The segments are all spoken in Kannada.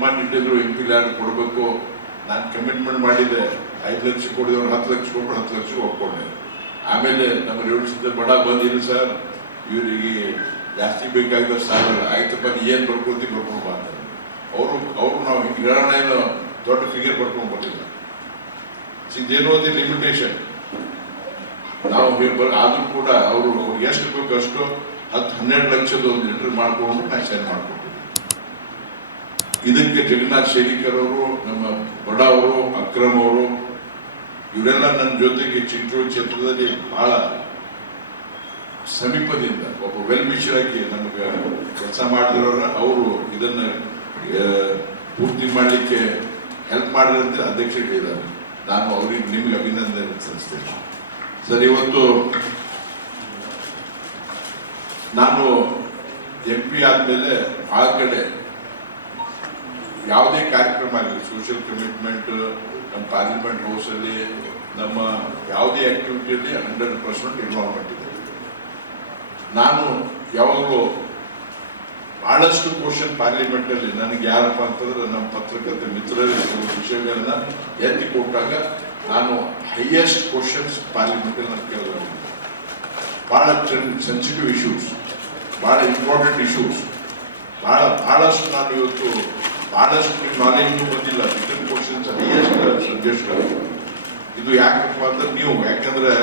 ಡಿಮಾಂಡ್ ಇಟ್ಟಿದ್ರು MP ಲ್ಯಾಂಡ್ ಕೊಡಬೇಕು. ನಾನು ಕಮಿಟ್ಮೆಂಟ್ ಮಾಡಿದ್ದೆ 5 ಲಕ್ಷ ಕೊಡಿದವ್ರು 10 ಲಕ್ಷ ಕೊಟ್ಟು 10 ಲಕ್ಷ ಒಪ್ಕೊಂಡೆ. ಆಮೇಲೆ ನಮ್ಮ ರೇವಣ ಬಡ ಬಂದಿಲ್ಲ ಸರ್, ಇವರಿಗೆ ಜಾಸ್ತಿ ಬೇಕಾಗಿದ್ದ ಸಾಗಲ್ಲ, ಆಯ್ತಪ್ಪ ಏನು ಬರ್ಕೊಳ್ತೀವಿ ಬರ್ಕೊಂಡು ಮಾಡ್ತಾರೆ. ಅವರು ನಾವು ಹಿಂಗೆ ಹೇಳೋಣ ಏನೋ ದೊಡ್ಡ ಫಿಗರ್ ಬರ್ಕೊಂಡು ಬರ್ತಿಲ್ಲ. ಇದೇನೋ ಒಂದು ಲಿಮಿಟೇಷನ್ ನಾವು ಆದ್ರೂ ಕೂಡ ಅವರು ಎಷ್ಟು ಬೇಕು ಅಷ್ಟು 10-12 ಲಕ್ಷದ ಒಂದು ಲೆಟರ್ ಮಾಡ್ಕೊಂಡು ನಾನು ಸೈನ್ ಮಾಡ್ಕೊಂಡು ಇದಕ್ಕೆ ಜಗನ್ನಾಥ್ ಶೇರಿಕರ್ ಅವರು, ನಮ್ಮ ಬಡ ಅವರು, ಅಕ್ರಮ್ ಅವರು ಇವರೆಲ್ಲ ನನ್ನ ಜೊತೆಗೆ ಚಿಂಚೋಳಿ ಕ್ಷೇತ್ರದಲ್ಲಿ ಬಹಳ ಸಮೀಪದಿಂದ ಒಬ್ಬ ವೆಲ್ ವಿಶರ್ ಆಗಿ ನಮಗೆ ಕೆಲಸ ಮಾಡಿದವರ ಅವರು ಇದನ್ನ ಪೂರ್ತಿ ಮಾಡಲಿಕ್ಕೆ ಹೆಲ್ಪ್ ಮಾಡಿದಂತೆ ಅಧ್ಯಕ್ಷರಿದ್ದಾರೆ. ನಾನು ಅವ್ರಿಗೆ ನಿಮ್ಗೆ ಅಭಿನಂದನೆ ಸಲ್ಲಿಸ್ತೇನೆ ಸರ್. ಇವತ್ತು ನಾನು MP ಆದ್ಮೇಲೆ ಆ ಕಡೆ ಯಾವುದೇ ಕಾರ್ಯಕ್ರಮ ಆಗಲಿ, ಸೋಷಿಯಲ್ ಕಮಿಟ್ಮೆಂಟ್ ನಮ್ಮ ಪಾರ್ಲಿಮೆಂಟ್ ಹೌಸ್ ಅಲ್ಲಿ ನಮ್ಮ ಯಾವುದೇ ಆಕ್ಟಿವಿಟಿಯಲ್ಲಿ 100% ಇನ್ವಾಲ್ವ್ಮೆಂಟ್ ಇದೆ. ನಾನು ಯಾವಾಗಲೂ ಬಹಳಷ್ಟು ಕ್ವಶನ್ ಪಾರ್ಲಿಮೆಂಟ್ ಅಲ್ಲಿ ನನಗೆ ಯಾರಪ್ಪ ಅಂತಂದ್ರೆ ನಮ್ಮ ಪತ್ರಕರ್ತ ಮಿತ್ರರ ವಿಷಯಗಳನ್ನ ಎತ್ತಿ ಕೊಟ್ಟಾಗ ನಾನು ಹೈಯೆಸ್ಟ್ ಕ್ವಶನ್ಸ್ ಪಾರ್ಲಿಮೆಂಟ್ ಅಲ್ಲಿ ನಾನು ಕೇಳಿದೆ. ಬಹಳ ಸೆನ್ಸಿಟಿವ್ ಇಶ್ಯೂಸ್, ಬಹಳ ಇಂಪಾರ್ಟೆಂಟ್ ಇಶ್ಯೂಸ್, ಬಹಳಷ್ಟು ನಾನು ಇವತ್ತು ಬಹಳಷ್ಟು ನಾಲೆಜ್ ಬಂದಿಲ್ಲ. ರಿಟರ್ನ್ ಕ್ವಶನ್ಸ್ ಹೈಯೆಸ್ಟ್ ಸಬ್ಜೆಕ್ಟ್ಗಳು. ಇದು ಯಾಕಪ್ಪ ಅಂದ್ರೆ ನೀವು ಯಾಕಂದ್ರೆ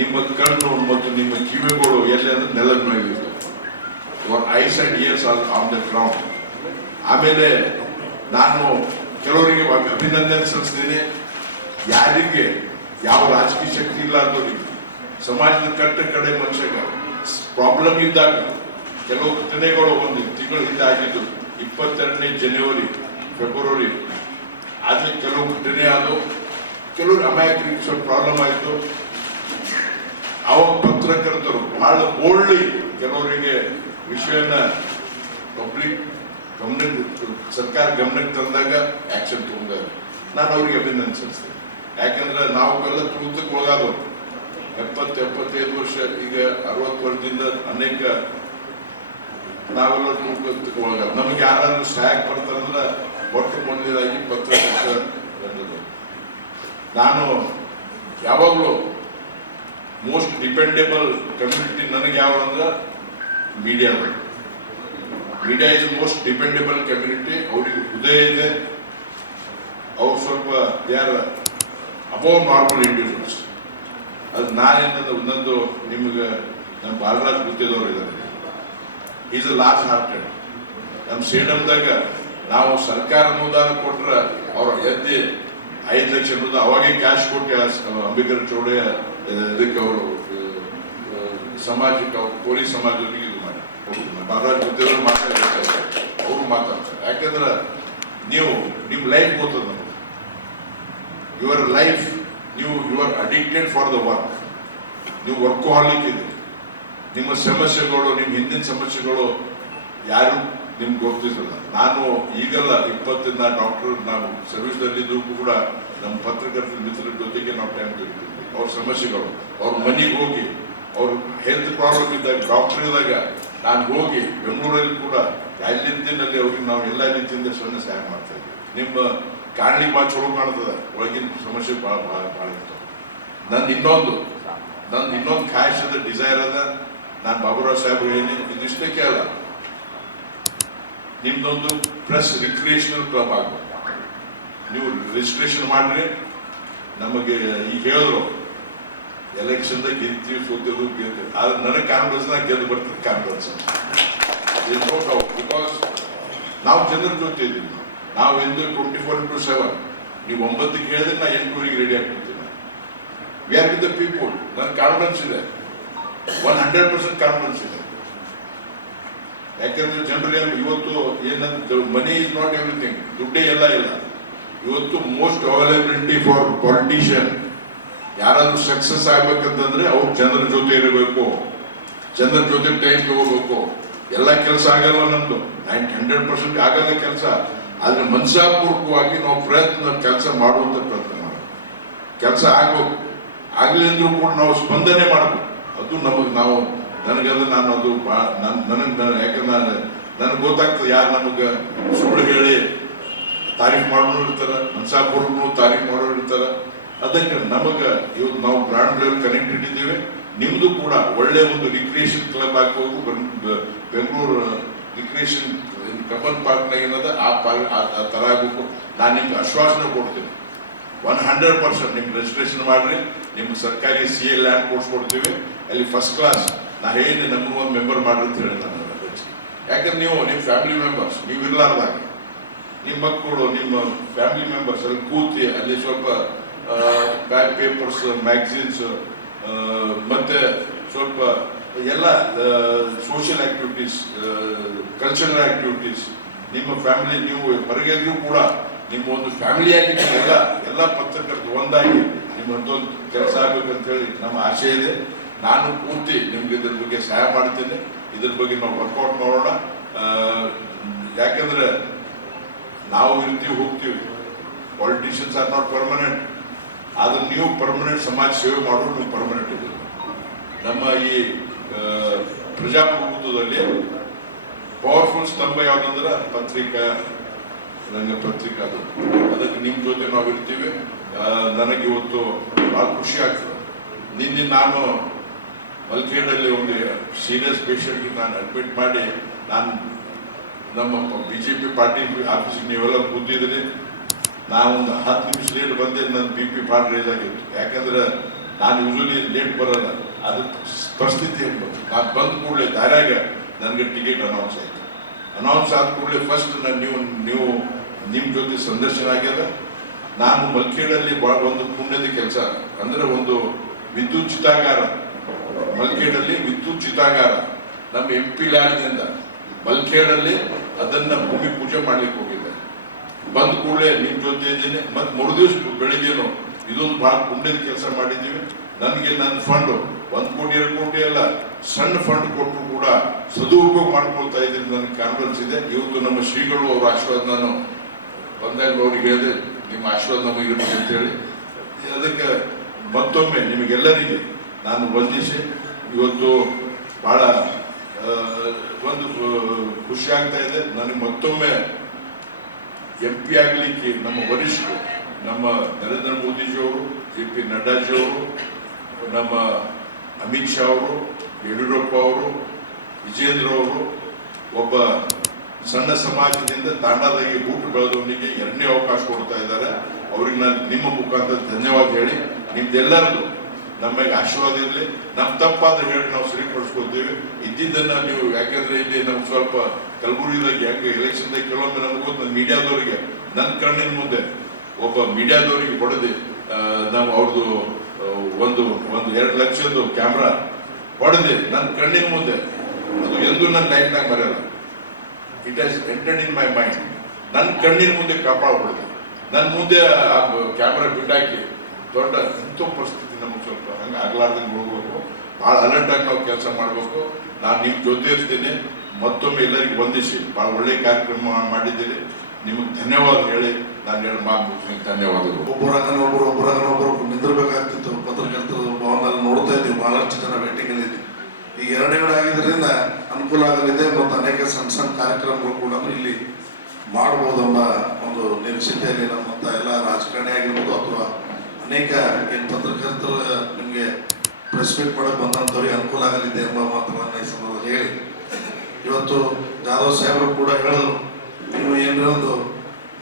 ನಿಮ್ಮ ಕಣ್ಣು ಮತ್ತು ನಿಮ್ಮ ಕಿವಿಗಳು ಎಲ್ಲಿ ಅಂದ್ರೆ ನೆಲದ ಮೇಲೆ your eyes and years on the ground. ಆಮೇಲೆ ನಾನು ಕೆಲವರಿಗೆ ಅಭಿನಂದನೆ ಸಲ್ಲಿಸ್ತೀನಿ. ಯಾರಿಗೆ ಯಾವ ರಾಜಕೀಯ ಶಕ್ತಿ ಇಲ್ಲ ಅನ್ನೋರಿಗೆ, ಸಮಾಜದ ಕಡೆ ಮನುಷ್ಯಗ ಪ್ರಾಬ್ಲಮ್ ಇದ್ದಾಗ ಕೆಲವು ಘಟನೆಗಳು ಒಂದು ತಿಂಗಳು ಹಿಂದೆ ಆಗಿದ್ದು 22ನೇ ಜನವರಿ ಫೆಬ್ರವರಿ ಆದ್ರೆ ಕೆಲವು ಘಟನೆ ಆದವು, ಕೆಲವರು ಅಮಾಯಕರಿಗೆ ಸ್ವಲ್ಪ ಪ್ರಾಬ್ಲಮ್ ಆಯಿತು. ಅವಾಗ ಪತ್ರಕರ್ತರು ಬಹಳ ಬೋಲ್ಡ್ಲಿ ಕೆಲವರಿಗೆ ವಿಷಯನ ಪಬ್ಲಿಕ್ ಗಮನಕ್ಕೆ, ಸರ್ಕಾರ ಗಮನಕ್ಕೆ ತಂದಾಗ ಆಕ್ಷನ್ ತಗೊಂಡಾರೆ. ನಾನು ಅವ್ರಿಗೆ ಅಭಿನಂದನೆ ಸಲ್ಲಿಸ್ತೇನೆ. ಯಾಕಂದ್ರೆ ನಾವೆಲ್ಲ ತುಳಿತಕ್ಕೆ ಹೋಗಾದವು 70-75 ವರ್ಷ, ಈಗ 60 ವರ್ಷದಿಂದ ಅನೇಕ ನಾವೆಲ್ಲ ತುಳಿತಕ್ಕೆ ಹೋಗಾದ. ನಮಗೆ ಯಾರಾದ್ರೂ ಸಹಾಯಕ್ಕೆ ಬರ್ತಾರಂದ್ರೆ ಒಟ್ಟು ಮೊದಲನೇದಾಗಿ ಪತ್ರಕರ್ತ. ನಾನು ಯಾವಾಗಲೂ ಮೋಸ್ಟ್ ಡಿಪೆಂಡೇಬಲ್ ಕಮ್ಯುನಿಟಿ ನನಗೆ ಯಾವ ಅಂದ್ರೆ media is most dependable community. ಅವ್ರಿಗೆ ಹೃದಯ ಇದೆ, ಅವ್ರು ಸ್ವಲ್ಪ ಯಾರ ಅಬೌವ್ ನಾರ್ಮಲ್ ಇಂಡಿವಿಜುವಲ್ಸ್. ಅದು ನಾನೇನಂದ್ರೆ ಒಂದೊಂದು ನಿಮ್ಗೆ ನಮ್ಮ ಬಾಲರಾಜ್ ಗುತ್ತಿದವರು ಇದ್ದಾರೆ, ಈಸ್ ಅ ಲಾಸ್ಟ್ ಹಾರ್ಟೆಡ್. ನಮ್ಮ ಸೇಡಮ್ದಾಗ ನಾವು ಸರ್ಕಾರ ಅನುದಾನ ಕೊಟ್ರೆ ಅವ್ರ ಎದ್ದಿ 5 ಲಕ್ಷ ಅನುದಾನ ಅವಾಗೇ ಕ್ಯಾಶ್ ಕೊಟ್ಟು ಅಂಬೇಡ್ಕರ್ ಚೌಡೆ ಇದಕ್ಕೆ ಅವರು ಸಮಾಜಕ್ಕೆ ಅವ್ರು ಪೊಲೀಸ್ ಸಮಾಜದವರಿಗೆ ಇದು ಮಾಡಿ ಬಾಲರಾಜ್ ಗುತ್ತಿದವರು ಮಾತಾಡ್ತಾರೆ, ಅವರು ಮಾತಾಡ್ತಾರೆ. ಯಾಕಂದ್ರೆ ನಿಮ್ಮ ಲೈಫ್ ಗೊತ್ತದ ನಮಗೆ, your life, you are addicted for the work. ನೀವು ವರ್ಕೋಹಾಲಿಕ್ ಇದೆ. ನಿಮ್ಮ ಸಮಸ್ಯೆಗಳು, ನಿಮ್ಮ ಹಿಂದಿನ ಸಮಸ್ಯೆಗಳು ಯಾರು ನಿಮ್ಗೆ ಗೊತ್ತಿರಲ್ಲ. ನಾನು ಈಗಲ್ಲ 20 ಡಾಕ್ಟರ್ ನಾವು ಸರ್ವಿಸ್ನಲ್ಲಿದ್ದು ಕೂಡ ನಮ್ಮ ಪತ್ರಕರ್ತರ ಮಿತ್ರರ ಜೊತೆಗೆ ನಾವು ಟೈಮ್ ತೆಗಿತೀವಿ. ಅವ್ರ ಸಮಸ್ಯೆಗಳು, ಅವ್ರ ಮನೆಗೆ ಹೋಗಿ, ಅವ್ರ ಹೆಲ್ತ್ ಪ್ರಾಬ್ಲಮ್ ಇದ್ದಾಗ ಡಾಕ್ಟರ್ ಇದ್ದಾಗ ನಾನು ಹೋಗಿ ಬೆಂಗಳೂರಲ್ಲಿ ಕೂಡ ಅಲ್ಲಿ ನಿಂತಿನಲ್ಲಿ ಅವ್ರಿಗೆ ನಾವು ಎಲ್ಲ ರೀತಿಯಿಂದ ಸಹಾಯ ಮಾಡ್ತಾ ಇದ್ದೀವಿ. ನಿಮ್ಮ ಕಾಣ್ಲಿಕ್ಕೆ ಭಾಳ ಚಲೋ ಕಾಣ್ತದೆ, ಒಳಗಿನ ಸಮಸ್ಯೆ ಭಾಳ ಇರ್ತವೆ. ನಂದು ಇನ್ನೊಂದು ಖಾಯಶದ ಡಿಸೈರ್ ಅದ. ನಾನು ಬಾಬುರಾವ್ ಸಾಹೇಬ್ ಹೇಳಿ ಇದಿಷ್ಟೇ ಕೇಳ, ನಿಮ್ದೊಂದು ಪ್ರೆಸ್ ರಿಕ್ರಿಯೇಷನಲ್ ಕ್ಲಬ್ ಆಗ್ಬೇಕು. ನೀವು ರಿಜಿಸ್ಟ್ರೇಷನ್ ಮಾಡ್ರಿ. ನಮಗೆ ಈಗ ಹೇಳಿದ್ರು ಎಲೆಕ್ಷನ್ದಾಗ ಗೆಲ್ತೀವಿ ಸೋತಿದ್ರು ಗೆಲ್ತೀವಿ, ಆದ್ರೆ ನನಗೆ ಕಾನ್ಫರೆನ್ಸ್ನಾಗ ಗೆದ್ದು ಬರ್ತದೆ ಕಾನ್ಫರೆನ್ಸ್. ಬಿಕಾಸ್ ನಾವು ಜನರ ಜೊತೆ ಇದ್ದೀವಿ. ನಾವು ಎಂದು 24/7 ನೀವು 9ಕ್ಕೆ ಹೇಳಿದ್ರೆ ನಾ 8 ರೆಡಿ ಆಗ್ಬಿಡ್ತೀನಿ. We are with the people. ನನ್ನ ಕಾನ್ಫಿಡೆನ್ಸ್ ಇದೆ, 100% ಕಾನ್ಫಿಡೆನ್ಸ್ ಇದೆ. ಯಾಕಂದ್ರೆ ಜನರಿಗೆ ಇವತ್ತು ಏನಂದ್ರೆ ಮನಿ ಇಸ್ ನಾಟ್ ಎವ್ರಿಥಿಂಗ್, ದುಡ್ಡೇ ಎಲ್ಲ ಇಲ್ಲ. ಇವತ್ತು ಮೋಸ್ಟ್ ಅವೈಲಬಿಲಿಟಿ ಫಾರ್ ಪಾಲಿಟಿಷಿಯನ್ ಯಾರಾದ್ರೂ ಸಕ್ಸಸ್ ಆಗ್ಬೇಕಂತಂದ್ರೆ ಅವ್ರು ಜನರ ಜೊತೆ ಇರಬೇಕು, ಜನರ ಜೊತೆ ಟೈಮ್ ತಗೋಬೇಕು. ಎಲ್ಲ ಕೆಲಸ ಆಗಲ್ಲ ನಮ್ದು, 100% ಆಗಲ್ಲ ಕೆಲಸ. ಆದ್ರೆ ಮನಸಾಪೂರ್ವಕವಾಗಿ ನಾವು ಕೆಲಸ ಮಾಡುವಂತ ಪ್ರಯತ್ನ ಮಾಡಬೇಕು. ಕೆಲಸ ಆಗ್ಬೇಕು, ಆಗ್ಲಿ ಅಂದ್ರೂ ಕೂಡ ನಾವು ಸ್ಪಂದನೆ ಮಾಡಬೇಕು. ಅದು ನನಗೆಲ್ಲ ನಾನು ಅದು ಯಾಕಂದ್ರೆ ನನಗೆ ಗೊತ್ತಾಗ್ತದೆ ಯಾರು ನಮಗೆ ಸುಳ್ಳು ಹೇಳಿ ತಾರೀಫ್ ಮಾಡೋರು ಇರ್ತಾರೆ, ಮನ್ಸಾಪುರನು ತಾರೀಫ್ ಮಾಡೋರು ಇರ್ತಾರೆ. ಅದಕ್ಕೆ ನಮಗೆ ಇವತ್ತು ನಾವು ಬ್ರಾಂಡ್ ಲೆವೆಲ್ ಕನೆಕ್ಟೆಡ್ ಇದ್ದೀವಿ. ನಿಮ್ಮದು ಕೂಡ ಒಳ್ಳೆ ಒಂದು ರಿಕ್ರಿಯೇಷನ್ ಕ್ಲಬ್ ಹಾಕಬೇಕು. ಬೆಂಗಳೂರು ರಿಕ್ರಿಯೇಷನ್ ಕಬ್ಬನ್ ಪಾರ್ಕ್ನಾಗ ಏನದ ಆ ಥರ ಆಗಬೇಕು. ನಾನು ನಿಮ್ಗೆ ಆಶ್ವಾಸನೆ ಕೊಡ್ತೀನಿ, 100% ನಿಮ್ಗೆ ರಿಜಿಸ್ಟ್ರೇಷನ್ ಮಾಡಿರಿ. ನಿಮ್ಗೆ ಸರ್ಕಾರಿ CA ಲ್ಯಾಂಡ್ ಕೊಡ್ಸ್ಕೊಡ್ತೀವಿ. ಅಲ್ಲಿ ಫಸ್ಟ್ ಕ್ಲಾಸ್ ನಾ ಹೇಳಿ ನಮ್ಗೆ ಒಂದು ಮೆಂಬರ್ ಮಾಡ್ರಿ ಅಂತ ಹೇಳಿ ನಾನು. ಯಾಕಂದ್ರೆ ನೀವು ನಿಮ್ಮ ಫ್ಯಾಮಿಲಿ ಮೆಂಬರ್ಸ್, ನೀವು ಇರಲಾರ್ದಾಗ ನಿಮ್ಮ ಮಕ್ಕಳು, ನಿಮ್ಮ ಫ್ಯಾಮಿಲಿ ಮೆಂಬರ್ಸ್ ಅಲ್ಲಿ ಕೂತಿ ಅಲ್ಲಿ ಸ್ವಲ್ಪ ಬ್ಯಾಕ್ ಪೇಪರ್ಸ್, ಮ್ಯಾಗಝಿನ್ಸ್ ಮತ್ತೆ ಸ್ವಲ್ಪ ಎಲ್ಲ ಸೋಷಿಯಲ್ ಆಕ್ಟಿವಿಟೀಸ್, ಕಲ್ಚರಲ್ ಆಕ್ಟಿವಿಟೀಸ್, ನಿಮ್ಮ ಫ್ಯಾಮಿಲಿ ನೀವು ಹೊರಗೆಲ್ಲರೂ ಕೂಡ ನಿಮ್ಮ ಒಂದು ಫ್ಯಾಮಿಲಿಯಾಗಿ ಎಲ್ಲ ಪತ್ರಕರ್ತರು ಒಂದಾಗಿ ನಿಮ್ಮೊಂದೊಂದು ಕೆಲಸ ಆಗ್ಬೇಕಂತ ಹೇಳಿ ನಮ್ಮ ಆಸೆ ಇದೆ. ನಾನು ಪೂರ್ತಿ ನಿಮ್ಗೆ ಇದ್ರ ಬಗ್ಗೆ ಸಹಾಯ ಮಾಡ್ತೇನೆ. ಇದ್ರ ಬಗ್ಗೆ ನಾವು ವರ್ಕೌಟ್ ಮಾಡೋಣ. ಯಾಕಂದ್ರೆ ನಾವು ಇರ್ತೀವಿ ಹೋಗ್ತೀವಿ, ಪಾಲಿಟಿಷಿಯನ್ಸ್ ಆರ್ ನಾಟ್ ಪರ್ಮನೆಂಟ್. ಆದ್ರೆ ನೀವು ಪರ್ಮನೆಂಟ್ ಸಮಾಜ ಸೇವೆ ಮಾಡೋರು ನೀವು ಪರ್ಮನೆಂಟ್ ಇದ್ದೀರಿ. ನಮ್ಮ ಈ ಪ್ರಜಾಪ್ರಭುತ್ವದಲ್ಲಿ ಪವರ್ಫುಲ್ ಸ್ತಂಭ ಯಾವುದಂದ್ರೆ ಪತ್ರಿಕಾ ರಂಗ, ಪತ್ರಿಕಾ. ಅದಕ್ಕೆ ನಿಮ್ಮ ಜೊತೆ ನಾವು ಇರ್ತೀವಿ. ನನಗೆ ಇವತ್ತು ಭಾಳ ಖುಷಿ ಆಗ್ತದೆ. ನಿನ್ನೆ ನಾನು ಮಲ್ಕೇಡಲ್ಲಿ ಒಂದು ಸೀರಿಯಸ್ ಪೇಷಂಟ್ಗೆ ನಾನು ಅಡ್ಮಿಟ್ ಮಾಡಿ, ನಾನು ನಮ್ಮ BJP ಪಾರ್ಟಿ ಆಫೀಸಿಗೆ ನೀವೆಲ್ಲ ಕೂತಿದ್ರಿ. ನಾನು ಒಂದು 10 ನಿಮಿಷ ಲೇಟ್ ಬಂದೆ. ನನ್ನ BP ಭಾಳ ರೇಜ್ ಆಗಿತ್ತು. ಯಾಕಂದ್ರೆ ನಾನು ಯೂಶಲಿ ಲೇಟ್ ಬರೋಲ್ಲ. ಅದು ಪರಿಸ್ಥಿತಿ ನಾನು ಬಂದ ಕೂಡಲೇ ದಾರ್ಯಾಗ ನನಗೆ ಟಿಕೆಟ್ ಅನೌನ್ಸ್ ಆಯಿತು. ಅನೌನ್ಸ್ ಆದ ಕೂಡಲೇ ಫಸ್ಟ್ ನೀವು ನಿಮ್ಮ ಜೊತೆ ಸಂದರ್ಶನ ಆಗ್ಯದ. ನಾನು ಮಲ್ಕೇಡಲ್ಲಿ ಒಂದು ಪುಣ್ಯದ ಕೆಲಸ ಅಂದ್ರೆ ಒಂದು ವಿದ್ಯುತ್ ಚಿತಾಗಾರ, ಮಲ್ಕೇಡಲ್ಲಿ ವಿದ್ಯುತ್ ಚಿತಾಗಾರ ನಮ್ಮ MP ಲ್ಯಾಂಡ್ನಿಂದ ಮಲ್ಕೇಡಲ್ಲಿ ಅದನ್ನ ಭೂಮಿ ಪೂಜೆ ಮಾಡ್ಲಿಕ್ಕೆ ಹೋಗಿದ್ದೆ. ಬಂದ ಕೂಡಲೇ ನಿಮ್ಮ ಜೊತೆ ಇದ್ದೀನಿ. ಮತ್ತೆ ಮರುದಿವ್ಸ ಬೆಳಿಗ್ಗೆನು ಇದೊಂದು ಬಹಳ ಪುಣ್ಯದ ಕೆಲಸ ಮಾಡಿದ್ದೀವಿ. ನನಗೆ ನನ್ನ ಫಂಡ್ 1 ಕೋಟಿ 2 ಕೋಟಿ ಅಲ್ಲ, ಸಣ್ಣ ಫಂಡ್ ಕೊಟ್ಟರು ಕೂಡ ಸದುಪಯೋಗ ಮಾಡ್ಕೊಳ್ತಾ ಇದ್ದೀನಿ. ನನಗೆ ಕಾನ್ಫಿಡೆನ್ಸ್ ಇದೆ. ಇವತ್ತು ನಮ್ಮ ಶ್ರೀಗಳು ಅವರ ಆಶೀರ್ವಾದ ನಾನು ಬಂದಾಗ ಅವ್ರಿಗೆ ಹೇಳಿದೆ, ನಿಮ್ಮ ಆಶೀರ್ವಾದ ನಮಗಿರ್ಬೇಕು ಅಂತ ಹೇಳಿ. ಅದಕ್ಕೆ ಮತ್ತೊಮ್ಮೆ ನಿಮಗೆಲ್ಲರಿಗೆ ನಾನು ವಂದಿಸಿ ಇವತ್ತು ಬಹಳ ಒಂದು ಖುಷಿ ಆಗ್ತಾ ಇದೆ. ನನಗೆ ಮತ್ತೊಮ್ಮೆ MP ಆಗಲಿಕ್ಕೆ ನಮ್ಮ ವರಿಷ್ಠರು, ನಮ್ಮ ನರೇಂದ್ರ ಮೋದಿಜಿಯವರು, JP ನಡ್ಡಾಜಿಯವರು, ನಮ್ಮ ಅಮಿತ್ ಶಾ ಅವರು, ಯಡಿಯೂರಪ್ಪ ಅವರು, ವಿಜೇಂದ್ರ ಅವರು, ಒಬ್ಬ ಸಣ್ಣ ಸಮಾಜದಿಂದ ತಾಂಡಾದಾಗಿ ಹುಟ್ಟು ಬೆಳೆದವನಿಗೆ 2ನೇ ಅವಕಾಶ ಕೊಡ್ತಾ ಇದ್ದಾರೆ. ಅವ್ರಿಗೆ ನಾನು ನಿಮ್ಮ ಮುಖಾಂತರ ಧನ್ಯವಾದ ಹೇಳಿ, ನಿಮ್ದೆಲ್ಲರದು ನಮಗೆ ಆಶೀರ್ವಾದ ಇರಲಿ. ನಮ್ಮ ತಪ್ಪಾದ್ರೆ ಹೇಳಿ ನಾವು ಸರಿಪಡಿಸ್ಕೊಳ್ತೀವಿ. ಇದ್ದಿದ್ದನ್ನ ನೀವು, ಯಾಕಂದ್ರೆ ಇಲ್ಲಿ ನಮ್ಗೆ ಸ್ವಲ್ಪ ಕಲಬುರಗಿದಾಗ ಯಾಕೆ ಎಲೆಕ್ಷನ್ದಾಗ ಕೆಲವೊಮ್ಮೆ ನಮ್ಗೆ ಗೊತ್ತು, ಮೀಡಿಯಾದವರಿಗೆ ನನ್ನ ಕಣ್ಣಿನ ಮುಂದೆ ಒಬ್ಬ ಮೀಡಿಯಾದವರಿಗೆ ಹೊಡೆದು ನಾವು ಅವ್ರದ್ದು ಒಂದು 2 ಲಕ್ಷದ್ದು ಕ್ಯಾಮ್ರಾ ಹೊಡೆದು ನನ್ನ ಕಣ್ಣಿನ ಮುಂದೆ, ಅದು ಎಂದೂ ನನ್ನ ಲೈಫ್ನಾಗ ಮರೆಯಲ್ಲ. It has entered in my mind. ನನ್ನ ಕಣ್ಣಿನ ಮುಂದೆ ಕಾಪಾಡ್ಬಿಡಿದೆ. ನನ್ನ ಮುಂದೆ ಆ ಕ್ಯಾಮ್ರಾ ಬಿಟ್ಟಾಕಿ ದೊಡ್ಡ ಇಂಥ ಪರಿಸ್ಥಿತಿ ನಮಗೆ ಸ್ವಲ್ಪ ಹಂಗೆ ಆಗ್ಲಾರ್ದಂಗೆ ಹೋಗ್ಬೇಕು. ಭಾಳ ಅಲರ್ಟ್ ಆಗಿ ನಾವು ಕೆಲಸ ಮಾಡಬೇಕು. ನಾನು ನಿಮ್ಮ ಜೊತೆ ಇರ್ತೀನಿ. ಮತ್ತೊಮ್ಮೆ ಎಲ್ಲರಿಗೂ ವಂದಿಸಿ ಭಾಳ ಒಳ್ಳೆಯ ಕಾರ್ಯಕ್ರಮ ಮಾಡಿದ್ದೀರಿ. ನಿಮಗೆ ಧನ್ಯವಾದ ಹೇಳಿ ನಾನು ಹೇಳಿ ಮಾತು ಮುಗಿಸ್ತೀನಿ. ಧನ್ಯವಾದಗಳು. ಒಬ್ಬರಾಗನೊಬ್ಬರು ನಿಂದಿರ್ಬೇಕಾಗ್ತಿತ್ತು. ಪತ್ರಕರ್ತರು ಭವನದಲ್ಲಿ ನೋಡ್ತಾ ಇದ್ದೀವಿ, ಬಹಳಷ್ಟು ಜನ ವೇಟಿಂಗ್ ಅಲ್ಲಿ ಇದ್ದೀವಿ. ಈಗ 2 ಆಗಿದ್ದರಿಂದ ಅನುಕೂಲ ಆಗಲಿದೆ. ಮತ್ತು ಅನೇಕ ಸಣ್ಣ ಕಾರ್ಯಕ್ರಮಗಳು ಕೂಡ ಇಲ್ಲಿ ಮಾಡಬಹುದೆಂಬ ಒಂದು ನಿರೀಕ್ಷೆಯಲ್ಲಿ ನಮ್ಮಂತ ಎಲ್ಲ ರಾಜಕಾರಣಿ ಆಗಿರ್ಬೋದು ಅಥವಾ ಅನೇಕ ಏನು ಪತ್ರಕರ್ತರು ನಿಮಗೆ ಪ್ರೆಸ್ ಮೀಟ್ ಮಾಡಕ್ಕೆ ಬಂದಂಥವ್ರಿಗೆ ಅನುಕೂಲ ಆಗಲಿದೆ ಎಂಬ ಮಾತುಗಳನ್ನು ಈ ಸಂದರ್ಭದಲ್ಲಿ ಹೇಳಿ, ಇವತ್ತು ಜಾಧವ್ ಸಾಹೇಬರು ಕೂಡ ಹೇಳಿದ್ರು, ನೀವು ಏನೋ ಒಂದು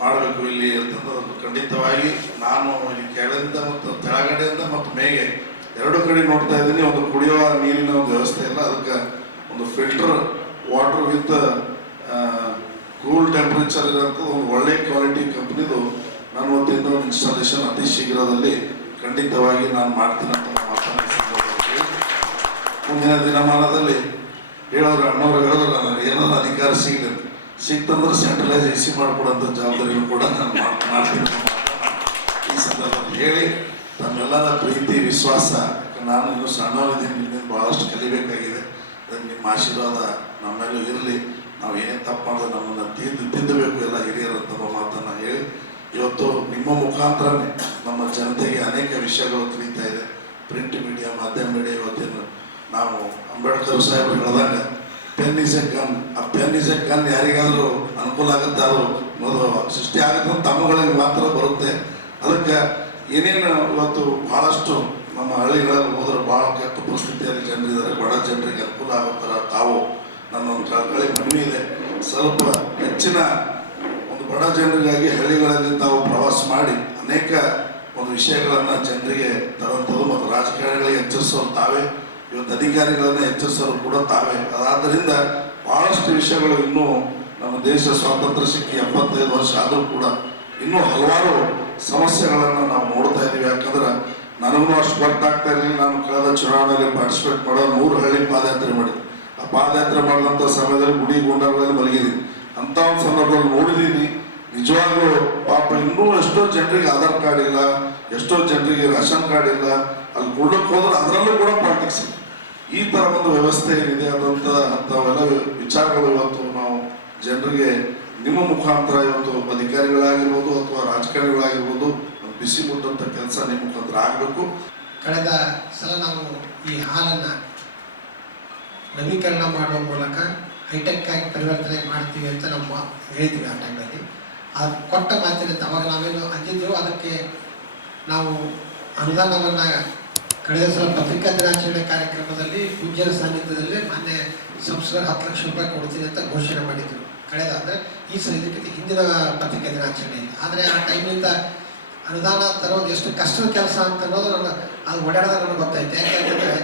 ಮಾಡಬೇಕು ಇಲ್ಲಿ ಅಂತಂದ್ರೆ ಖಂಡಿತವಾಗಿ ನಾನು ಇಲ್ಲಿ ಕೆಳಗಿಂದ ಮತ್ತು ತೆಳಗಡೆಯಿಂದ ಮತ್ತು ಮೇಗೆ 2 ಕಡೆ ನೋಡ್ತಾ ಇದ್ದೀನಿ. ಒಂದು ಕುಡಿಯುವ ನೀರಿನ ಒಂದು ವ್ಯವಸ್ಥೆ ಇಲ್ಲ. ಅದಕ್ಕೆ ಒಂದು filter water with cool temperature ಇರೋಂಥ ಒಂದು ಒಳ್ಳೆ ಕ್ವಾಲಿಟಿ ಕಂಪ್ನಿದು ನನ್ನ ವತಿಯಿಂದ ಒಂದು ಇನ್ಸ್ಟಾಲೇಷನ್ ಅತಿ ಶೀಘ್ರದಲ್ಲಿ ಖಂಡಿತವಾಗಿ ನಾನು ಮಾಡ್ತೀನಿ ಅಂತ ಮಾತನಾಡಿ ಮುಂದಿನ ದಿನಮಾನದಲ್ಲಿ ಹೇಳೋರು ಅಣ್ಣವ್ರು ಹೇಳಿದ್ರು, ನನಗೆ ಏನಾದ್ರು ಅಧಿಕಾರ ಸಿಕ್ತಂದ್ರೆ ಸೆಂಟ್ರಲೈಸ್ AC ಮಾಡಿಕೊಡೋಂಥ ಜವಾಬ್ದಾರಿಗಳು ಕೂಡ ನಾನು ಮಾಡ್ತೀನಿ ಈ ಸಂದರ್ಭದಲ್ಲಿ ಹೇಳಿ, ತಮ್ಮೆಲ್ಲರ ಪ್ರೀತಿ ವಿಶ್ವಾಸ, ನಾನು ಇನ್ನೂ ಸಣ್ಣವರಿದ್ದೀನಿ, ನಿಮ್ಮಿಂದ ಭಾಳಷ್ಟು ಕಲಿಬೇಕಾಗಿದೆ. ಅದಕ್ಕೆ ನಿಮ್ಮ ಆಶೀರ್ವಾದ ನಮ್ಮೆಲ್ಲೂ ಇರಲಿ. ನಾವು ಏನೇ ತಪ್ಪು ಮಾಡಿದ್ರೆ ನಮ್ಮನ್ನು ತಿದ್ದಬೇಕು ಎಲ್ಲ ಹಿರಿಯರಂತ ಮಾತನ್ನು ಹೇಳಿ, ಇವತ್ತು ನಿಮ್ಮ ಮುಖಾಂತರನೇ ನಮ್ಮ ಜನತೆಗೆ ಅನೇಕ ವಿಷಯಗಳು ತಿಳಿತಾ ಇದೆ. ಪ್ರಿಂಟ್ ಮೀಡಿಯಾ, ಮಾಧ್ಯಮ ಮೀಡಿಯಾ, ಇವತ್ತೇನು ನಾವು ಅಂಬೇಡ್ಕರ್ ಸಾಹೇಬರು ಹೇಳಿದಾಗ ಪೆನ್ ಇಸ್ ಎ ಗನ್, ಆ ಪೆನ್ ಇಸ್ ಎ ಗನ್ ಯಾರಿಗಾದರೂ ಅನುಕೂಲ ಆಗುತ್ತೆ, ಅದು ಸೃಷ್ಟಿ ಆಗುತ್ತೆ ತಮ್ಮಗಳಿಗೆ ಮಾತ್ರ ಬರುತ್ತೆ. ಅದಕ್ಕೆ ಏನೇನು ಇವತ್ತು ಬಹಳಷ್ಟು ನಮ್ಮ ಹಳ್ಳಿಗಳಲ್ಲಿ ಹೋದ್ರೆ ಭಾಳ ಕೆಟ್ಟ ಪರಿಸ್ಥಿತಿಯಲ್ಲಿ ಜನರಿದ್ದಾರೆ. ಬಡ ಜನರಿಗೆ ಅನುಕೂಲ ಆಗೋ ಥರ ತಾವು ನನ್ನ ಒಂದು ಕಳಕಳಿ ಮನವಿ ಇದೆ. ಸ್ವಲ್ಪ ಹೆಚ್ಚಿನ ಒಂದು ಬಡ ಜನರಿಗಾಗಿ ಹಳ್ಳಿಗಳಲ್ಲಿ ತಾವು ಪ್ರವಾಸ ಮಾಡಿ ಅನೇಕ ಒಂದು ವಿಷಯಗಳನ್ನು ಜನರಿಗೆ ತರುವಂಥದ್ದು ಮತ್ತು ರಾಜಕಾರಣಿಗಳಿಗೆ ಎಚ್ಚರಿಸೋರು ತಾವೇ, ಇವತ್ತು ಅಧಿಕಾರಿಗಳನ್ನು ಎಚ್ಚರಿಸೋರು ಕೂಡ ತಾವೇ. ಅದಾದ್ದರಿಂದ ಬಹಳಷ್ಟು ವಿಷಯಗಳು ಇನ್ನೂ ನಮ್ಮ ದೇಶ ಸ್ವಾತಂತ್ರ್ಯ ಸಿಕ್ಕಿ 75 ವರ್ಷ ಆದರೂ ಕೂಡ ಇನ್ನೂ ಹಲವಾರು ಸಮಸ್ಯೆಗಳನ್ನು ನಾವು ನೋಡ್ತಾ ಇದ್ದೀವಿ. ಯಾಕಂದ್ರೆ ನನಗೂ ಅಷ್ಟು ಗೊತ್ತಾಗ್ತಾ ಇರಲಿಲ್ಲ. ನಾನು ಕಳೆದ ಚುನಾವಣೆಯಲ್ಲಿ ಪಾರ್ಟಿಸಿಪೇಟ್ ಮಾಡೋದು 100 ಹಳ್ಳಿ ಪಾದಯಾತ್ರೆ ಮಾಡಿದ್ದೆ. ಆ ಪಾದಯಾತ್ರೆ ಮಾಡಿದಂಥ ಸಮಯದಲ್ಲಿ ಗುಡಿ ಗುಂಡಗಳಲ್ಲಿ ಮಲಗಿದ್ದೀನಿ. ಅಂಥ ಒಂದು ಸಂದರ್ಭದಲ್ಲಿ ನೋಡಿದ್ದೀನಿ ನಿಜವಾಗ್ಲೂ ಪಾಪ ಇನ್ನೂ ಎಷ್ಟೋ ಜನರಿಗೆ ಆಧಾರ್ ಕಾರ್ಡ್ ಇಲ್ಲ, ಎಷ್ಟೋ ಜನರಿಗೆ ರೇಷನ್ ಕಾರ್ಡ್ ಇಲ್ಲ. ಅಲ್ಲಿ ಕೊಡ್ಲಿಕ್ಕೆ ಹೋದ್ರೆ ಅದರಲ್ಲೂ ಕೂಡ ಪಾಲಿಟಿಕ್ಸ್ ಇದೆ. ಈ ಥರ ಒಂದು ವ್ಯವಸ್ಥೆ ಏನಿದೆ ಅಂಥವೆಲ್ಲ ವಿಚಾರಗಳು ಇವತ್ತು ನಾವು ಜನರಿಗೆ ನಿಮ್ಮ ಮುಖಾಂತರ ಇವತ್ತು ಅಧಿಕಾರಿಗಳಾಗಿರ್ಬೋದು ಅಥವಾ ರಾಜಕಾರಣಿಗಳಾಗಿರ್ಬೋದು ಬಿಸಿ ಮುಟ್ಟಂಥ ಕೆಲಸ ನಿಮ್ಮ ಮುಖಾಂತರ ಆಗಬೇಕು. ಕಳೆದ ಸಲ ನಾವು ಈ ಹಾಲನ್ನು ನವೀಕರಣ ಮಾಡುವ ಮೂಲಕ ಹೈಟೆಕ್ ಆಗಿ ಪರಿವರ್ತನೆ ಮಾಡ್ತೀವಿ ಅಂತ ನಮ್ಮ ಹೇಳ್ತೀವಿ. ಆ ಟೈಮಲ್ಲಿ ಅದು ಕೊಟ್ಟ ಮಾತಿನಂತೆ ಅವಾಗ ನಾವೇನು ಅಂದಿದ್ದೆವು. ಅದಕ್ಕೆ ನಾವು ಅನುದಾನವನ್ನು ಕಳೆದ ಸಲ ಪತ್ರಿಕಾ ದಿನಾಚರಣೆ ಕಾರ್ಯಕ್ರಮದಲ್ಲಿ ಪೂಜ್ಯರ ಸಾನ್ನಿಧ್ಯದಲ್ಲಿ ಮಾನ್ಯ ಸಂಸದರು 10 ಲಕ್ಷ ರೂಪಾಯಿ ಕೊಡ್ತೀನಿ ಅಂತ ಘೋಷಣೆ ಮಾಡಿದ್ರು. ಕಳೆದ ಅಂದರೆ ಈ ಸಲ ಇದಕ್ಕೆ ಹಿಂದಿನ ಪತ್ರಿಕಾ ದಿನಾಚರಣೆಯಲ್ಲಿ. ಆದರೆ ಆ ಟೈಮ್ನಿಂದ ಅನುದಾನ ತರೋದು ಎಷ್ಟು ಕಷ್ಟದ ಕೆಲಸ ಅಂತ ಅನ್ನೋದು ಅದು ಓಡಾಡೋದು ನನಗೆ ಗೊತ್ತಾಯ್ತು. ಯಾಕೆಂತಂದರೆ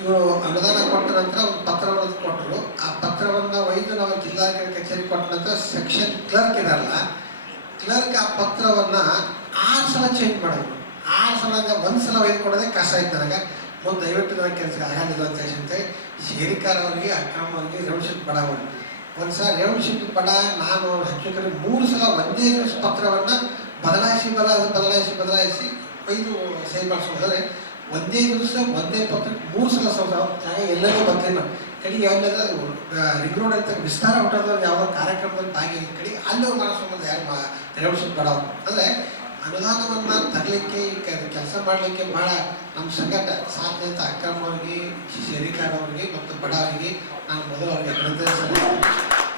ಇವರು ಅನುದಾನ ಕೊಟ್ಟ ನಂತರ ಒಂದು ಪತ್ರವನ್ನು ಕೊಟ್ಟರು. ಆ ಪತ್ರವನ್ನು ಒಯ್ದು ನಾವು ಜಿಲ್ಲಾಧಿಕಾರಿ ಕಚೇರಿ ಕೊಟ್ಟ ನಂತರ ಸೆಕ್ಷನ್ ಕ್ಲರ್ಕ್ ಇದಾರಲ್ಲ, ಕ್ಲರ್ಕ್ ಆ ಪತ್ರವನ್ನು 6 ಸಲ ಚೇಂಜ್ ಮಾಡೋದು. 6 ಸಲ ಒಂದು ಸಲ ಒಯ್ದು ಕೊಡೋದೇ ಕಷ್ಟ ಆಯ್ತು ನನಗೆ. ಮುಂದೆ ದಯವಿಟ್ಟು ನನಗೆ ಕೆಲಸ ಆಗಲಿಲ್ಲ ಅಂತ ಹೇಳಿ ಶೇರಿಕಾರ್ ಅವರಿಗೆ, ಅಕ್ರಮ್ ಅವರಿಗೆ, ರೇವಣಸಿದ್ದಿ ಬಡ ಅವರಿಗೆ ಒಂದು ಸಲ ರೇವಣಸಿದ್ದಿ ಬಡ ನಾನು ಹೆಚ್ಚು ಕಡೆ 3 ಸಲ ಒಂದೇ ದಿವಸ ಪತ್ರವನ್ನು ಬದಲಾಯಿಸಿ ಒಯ್ದು ಸಹಿ ಮಾಡಿಸೋದಾದ್ರೆ ಒಂದೇ ದಿವಸ ಒಂದೇ ಪತ್ರಕ್ಕೆ 3 ಸಲ ಜಾಗ ಎಲ್ಲರೂ ಬಂದಿಲ್ಲ. ಕಡೆಗೆ ಯಾವ್ದಾದ ರಿಂಗ್ ರೋಡ್ ಅಂತ ವಿಸ್ತಾರ ಹೊಟ್ಟದ ಯಾವುದೋ ಕಾರ್ಯಕ್ರಮದಲ್ಲಿ ಭಾಗಿ ಕಡೆಗೆ ಅಲ್ಲೂ ಮಾಡಿಸೋದು ಯಾರು ರೇವಣಸಿದ್ದಿ ಬಡ ಅವರು. ಅಂದರೆ ಅನುದಾನವನ್ನು ತರಲಿಕ್ಕೆ ಕೆಲಸ ಮಾಡಲಿಕ್ಕೆ ಭಾಳ ನಮ್ಮ ಸಂಘಟ ಸಾಧ್ಯ ಅಂತ ಅಕ್ರಮ್ ಅವರಿಗೆ, ಶೇರಿಕಾರ್ ಅವರಿಗೆ ಮತ್ತು ಬಡ ಅವರಿಗೆ ನಾನು ಮೊದಲು ಅವರಿಗೆ ಕೃತಜ್ಞತೆ ಸಲ್ಲಿಸ್ತೀನಿ.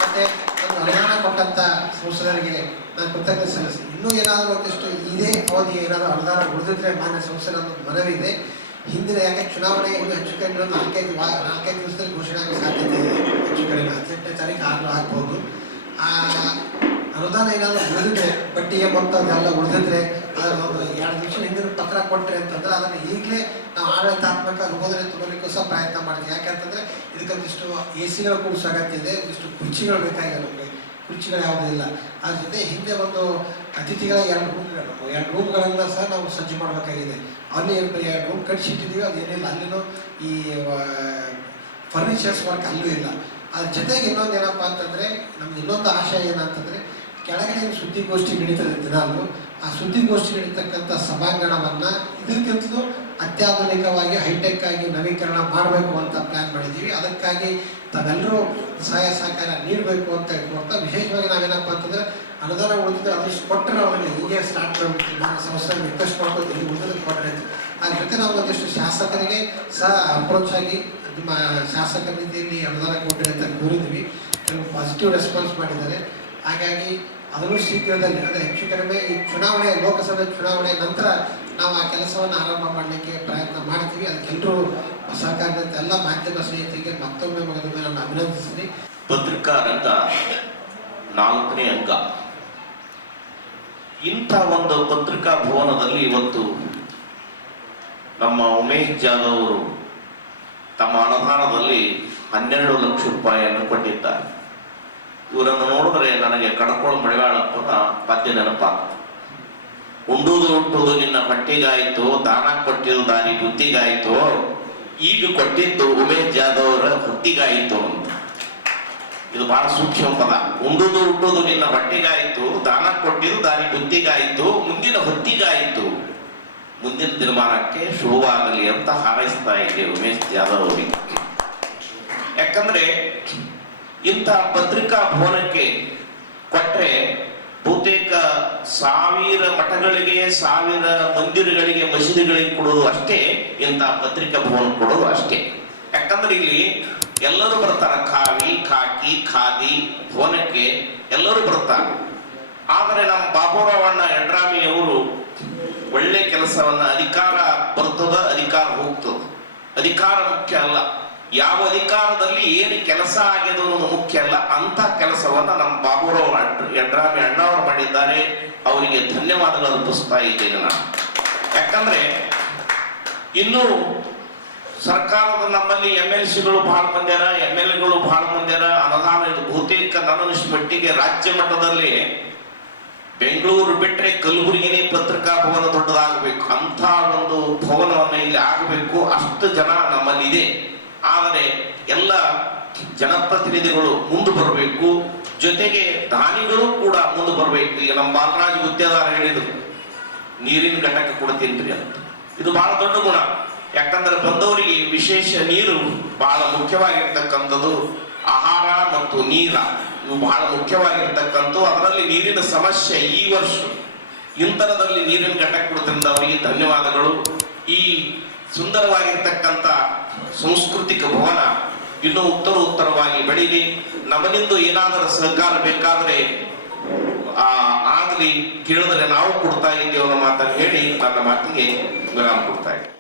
ಮತ್ತು ಒಂದು ಅನುದಾನ ಕೊಟ್ಟಂಥ ಸಂಸದರಿಗೆ ನಾನು ಕೃತಜ್ಞತೆ ಸಲ್ಲಿಸ್ತೀನಿ. ಇನ್ನೂ ಏನಾದರೂ ಒಂದಿಷ್ಟು ಇದೇ ಅವಧಿಗೆ ಏನಾದರೂ ಅನುದಾನ ಉಳಿದಿದ್ರೆ ಮಾನ್ಯ ಸಂಸದ ಅನ್ನೋದು ಮನವಿ ಇದೆ. ಹಿಂದಿನ ಯಾಕೆ ಚುನಾವಣೆ ಇನ್ನೂ ಹೆಚ್ಚು ಕಡಿಮೆ 4-5 ದಿವಸದಲ್ಲಿ ಘೋಷಣೆ ಆಗೋ ಸಾಧ್ಯತೆ ಇದೆ. ಹೆಚ್ಚು ಕಡಿಮೆ 18ನೇ ತಾರೀಕು ಆಗ್ಬೋದು. ಆ ಅನುದಾನ ಏನಾದರೂ ಉಳಿದಿದ್ರೆ ಬಡ್ಡಿಗೆ ಮೊತ್ತ ಅದೆಲ್ಲ ಉಳಿದಿದ್ರೆ ಅದನ್ನು 2 ನಿಮಿಷ ಹಿಂದಿನ ಪತ್ರ ಕೊಟ್ಟರೆ ಅಂತಂದ್ರೆ ಅದನ್ನು ಈಗಲೇ ನಾವು ಆಡಳಿತಾತ್ಮಕ ಅನುಮೋದನೆ ತಗೊಳ್ಳಿಕ್ಕೂ ಸಹ ಪ್ರಯತ್ನ ಮಾಡ್ತೀವಿ. ಯಾಕಂತಂದರೆ ಇದಕ್ಕೊಂದಿಷ್ಟು AC ಗಳು ಕೂಡಿಸೋ ಅಗತ್ಯ ಇದೆ, ಒಂದಿಷ್ಟು ಕುರ್ಚಿಗಳು ಬೇಕಾಗಿದೆ. ನಮಗೆ ಕುರ್ಚಿಗಳು ಯಾವುದೂ ಇಲ್ಲ. ಅದ್ರ ಜೊತೆ ಹಿಂದೆ ಒಂದು ಅತಿಥಿಗಳ 2 ರೂಮ್ಗಳನ್ನು ಸಹ ನಾವು ಸಜ್ಜು ಮಾಡಬೇಕಾಗಿದೆ. ಅಲ್ಲಿ 2 ರೂಮ್ ಕಟ್ಟಿಸಿಟ್ಟಿದ್ದೀವಿ, ಅದೇನಿಲ್ಲ. ಅಲ್ಲಿನೂ ಈ ಫರ್ನಿಚರ್ಸ್ ವರ್ಕ್ ಅಲ್ಲೂ ಇಲ್ಲ. ಅದ್ರ ಜೊತೆಗೆ ಇನ್ನೊಂದು ಏನಪ್ಪ ಅಂತಂದರೆ ನಮ್ದು ಇನ್ನೊಂದು ಆಶಯ ಏನಂತಂದರೆ ಕೆಳಗಡೆ ಸುದ್ದಿಗೋಷ್ಠಿ ನಡೀತದೆ ದಿನಾಲು. ಆ ಸುದ್ದಿಗೋಷ್ಠಿ ನಡೀತಕ್ಕಂಥ ಸಭಾಂಗಣವನ್ನು ಇದಕ್ಕಿಂತಲೂ ಅತ್ಯಾಧುನಿಕವಾಗಿ ಹೈಟೆಕ್ ಆಗಿ ನವೀಕರಣ ಮಾಡಬೇಕು ಅಂತ ಪ್ಲ್ಯಾನ್ ಮಾಡಿದ್ದೀವಿ. ಅದಕ್ಕಾಗಿ ತಾವೆಲ್ಲರೂ ಸಹಾಯ ಸಹಕಾರ ನೀಡಬೇಕು ಅಂತ ಹೇಳ್ಕೊಳ್ತಾ ವಿಶೇಷವಾಗಿ ನಾವೇನಪ್ಪ ಅಂತಂದರೆ ಅನುದಾನ ಉಳಿದಿದ್ರೆ ಅದಷ್ಟು ಕೊಟ್ಟರೆ ಅವರಿಗೆ ಹೀಗೆ ಸ್ಟಾರ್ಟ್ ಮಾಡ್ಬಿಡ್ತೀವಿ. ನಾನು ಸಂಸ್ಥೆ ರಿಕ್ವೆಸ್ಟ್ ಮಾಡ್ಕೊಳ್ತೀವಿ ಉಳಿದ ಕೊಟ್ಟರೆ ಅಂತ. ಅದ್ರ ಜೊತೆ ನಾವು ಒಂದಿಷ್ಟು ಶಾಸಕರಿಗೆ ಸಹ ಅಪ್ರೋಚ್ ಆಗಿ ನಿಮ್ಮ ಶಾಸಕರ ರೀತಿಯಲ್ಲಿ ಅನುದಾನ ಕೊಟ್ಟರೆ ಅಂತ ಕೋರಿದ್ವಿ. ಕೆಲವು ಪಾಸಿಟಿವ್ ರೆಸ್ಪಾನ್ಸ್ ಮಾಡಿದ್ದಾರೆ. ಹಾಗಾಗಿ ಅದನ್ನು ಶೀಘ್ರದಲ್ಲಿ ಅಂದರೆ ಹೆಚ್ಚು ಕಡಿಮೆ ಈ ಚುನಾವಣೆ ಲೋಕಸಭೆ ಚುನಾವಣೆ ನಂತರ ನಾವು ಆ ಕೆಲಸವನ್ನು ಆರಂಭ ಮಾಡಲಿಕ್ಕೆ ಪ್ರಯತ್ನ ಮಾಡ್ತೀವಿ. ಅದಕ್ಕೆಲ್ಲರೂ ಸಹಕಾರದಂತೆ ಎಲ್ಲ ಮಾಧ್ಯಮ ಸ್ನೇಹಿತರಿಗೆ ಮತ್ತೊಮ್ಮೆ ಮಗದೊಮ್ಮೆ ನಾನು ಅಭಿನಂದಿಸ್ತೀನಿ. ಪತ್ರಿಕಾ ರಂಗ 4ನೇ ಅಂಗ. ಇಂಥ ಒಂದು ಪತ್ರಿಕಾ ಭವನದಲ್ಲಿ ಇವತ್ತು ನಮ್ಮ ಉಮೇಶ್ ಜಾಧವ್ ಅವರು ತಮ್ಮ ಅನುದಾನದಲ್ಲಿ 12 ಲಕ್ಷ ರೂಪಾಯಿಯನ್ನು ಕೊಟ್ಟಿದ್ದಾರೆ. ಇವರನ್ನು ನೋಡಿದ್ರೆ ನನಗೆ ಕಡಕೋಳ ಮಡಿವಾಳಪ್ಪನ ಪದ್ಯ ನೆನಪಾಗ್ತದೆ. ಉಂಡುವುದು ಹುಟ್ಟುವುದು ನಿನ್ನ ಹೊಟ್ಟಿಗಾಯಿತು, ದಾನ ಕೊಟ್ಟಿದ್ದು ದಾರಿ ಬುದ್ಧಿಗಾಯಿತು, ಈಗ ಕೊಟ್ಟಿದ್ದು ಉಮೇಶ್ ಜಾಧವ್ ಅವರ ಹೊತ್ತಿಗಾಯಿತು ಅಂತ. ಇದು ಬಹಳ ಸೂಕ್ಷ್ಮ ಪದ. ಉಂಡುವುದು ಹುಟ್ಟುವುದು ನಿನ್ನ ಹೊಟ್ಟಿಗಾಯಿತು, ದಾನ ಕೊಟ್ಟಿದ್ದು ದಾರಿ ಬುದ್ಧಿಗಾಯಿತು, ಮುಂದಿನ ಹೊತ್ತಿಗಾಯಿತು, ಮುಂದಿನ ತೀರ್ಮಾನಕ್ಕೆ ಶುಭವಾಗಲಿ ಅಂತ ಹಾರೈಸ್ತಾ ಇದ್ದೇವೆ ಉಮೇಶ್ ಜಾಧವ್ ಅವರಿಗೆ. ಯಾಕಂದ್ರೆ ಇಂಥ ಪತ್ರಿಕಾ ಭವನಕ್ಕೆ ಕೊಟ್ಟರೆ ಬಹುತೇಕ 1000 ಮಠಗಳಿಗೆ, 1000 ಮಂದಿರಗಳಿಗೆ, ಮಸೀದಿಗಳಿಗೆ ಕೊಡೋದು ಅಷ್ಟೇ, ಇಂಥ ಪತ್ರಿಕಾ ಭವನ ಕೊಡೋದು ಅಷ್ಟೇ. ಯಾಕಂದ್ರೆ ಇಲ್ಲಿ ಎಲ್ಲರೂ ಬರ್ತಾರೆ, ಖಾವಿ, ಖಾಕಿ, ಖಾದಿ, ಭುವನಕ್ಕೆ ಎಲ್ಲರೂ ಬರ್ತಾರೆ. ಆದರೆ ನಮ್ಮ ಬಾಬುರಾವಣ್ಣ ಯಡ್ರಾಮಿಯವರು ಒಳ್ಳೆ ಕೆಲಸವನ್ನ, ಅಧಿಕಾರ ಬರ್ತದ, ಅಧಿಕಾರ ಹೋಗ್ತದ, ಅಧಿಕಾರ ಮುಖ್ಯ ಅಲ್ಲ, ಯಾವ ಅಧಿಕಾರದಲ್ಲಿ ಏನು ಕೆಲಸ ಆಗಿದೆ ಅನ್ನೋದು ಮುಖ್ಯ ಅಲ್ಲ. ಅಂತ ಕೆಲಸವನ್ನ ನಮ್ಮ ಬಾಬುರಾವ್ ಯಡ್ರಾಮಿ ಅಣ್ಣವರು ಮಾಡಿದ್ದಾರೆ. ಅವರಿಗೆ ಧನ್ಯವಾದಗಳು ಅರ್ಪಿಸ್ತಾ ಇದ್ದೇನೆ ನಾನು. ಯಾಕಂದ್ರೆ ಇನ್ನೂ ಸರ್ಕಾರದ ನಮ್ಮಲ್ಲಿ MLCಗಳು ಬಹಳ ಮಂದ್ಯಾರ, MLAಗಳು ಬಹಳ ಮಂದ್ಯಾರ. ಅನುದಾನ ಬಹುತೇಕ ನನಗಿಷ್ಟ ಮಟ್ಟಿಗೆ ರಾಜ್ಯ ಮಟ್ಟದಲ್ಲಿ ಬೆಂಗಳೂರು ಬಿಟ್ಟರೆ ಕಲಬುರಗಿನೇ ಪತ್ರಿಕಾ ಭವನ ದೊಡ್ಡದಾಗಬೇಕು, ಅಂತ ಒಂದು ಭವನವನ್ನು ಇಲ್ಲಿ ಆಗಬೇಕು, ಅಷ್ಟು ಜನ ನಮ್ಮಲ್ಲಿ ಇದೆ. ಆದರೆ ಎಲ್ಲ ಜನಪ್ರತಿನಿಧಿಗಳು ಮುಂದೆ ಬರಬೇಕು, ಜೊತೆಗೆ ದಾನಿಗಳು ಕೂಡ ಮುಂದೆ ಬರಬೇಕು. ಈಗ ನಮ್ಮ ಬಾಲರಾಜ್ ಗುತ್ತೇದಾರ ಹೇಳಿದ್ರು, ನೀರಿನ ಘಟಕ ಕೊಡ್ತೀನಿ ಅಂತ. ಇದು ಬಹಳ ದೊಡ್ಡ ಗುಣ. ಯಾಕಂದ್ರೆ ಬಂದವರಿಗೆ ವಿಶೇಷ ನೀರು ಬಹಳ ಮುಖ್ಯವಾಗಿರ್ತಕ್ಕಂಥದ್ದು. ಆಹಾರ ಮತ್ತು ನೀರ ಇವು ಬಹಳ ಮುಖ್ಯವಾಗಿರ್ತಕ್ಕಂಥ. ಅದರಲ್ಲಿ ನೀರಿನ ಸಮಸ್ಯೆ ಈ ವರ್ಷ ಇಂತರದಲ್ಲಿ ನೀರಿನ ಘಟಕ ಕೊಡ್ತಿದ್ದ ಅವರಿಗೆ ಧನ್ಯವಾದಗಳು. ಈ ಸುಂದರವಾಗಿರ್ತಕ್ಕಂಥ ಸಾಂಸ್ಕೃತಿಕ ಭವನ ಇನ್ನೂ ಉತ್ತರವಾಗಿ ಬೆಳೀಲಿ. ನಮ್ಮನಿಂದ ಏನಾದರೂ ಸಹಕಾರ ಬೇಕಾದ್ರೆ ಆಗಲಿ, ಕೇಳಿದ್ರೆ ನಾವು ಕೊಡ್ತಾ ಇದ್ದೇವೆ ಅನ್ನೋ ಮಾತನ್ನು ಹೇಳಿ ನನ್ನ ಮಾತಿಗೆ ವಿರಾಮ ಕೊಡ್ತಾ ಇದ್ದೇವೆ.